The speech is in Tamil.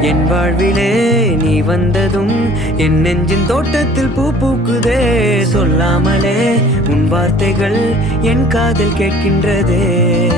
என் வாழ்விலே நீ வந்ததும் என் நெஞ்சின் தோட்டத்தில் பூ பூக்குதே. சொல்லாமலே உன் வார்த்தைகள் என் காதில் கேட்கின்றதே.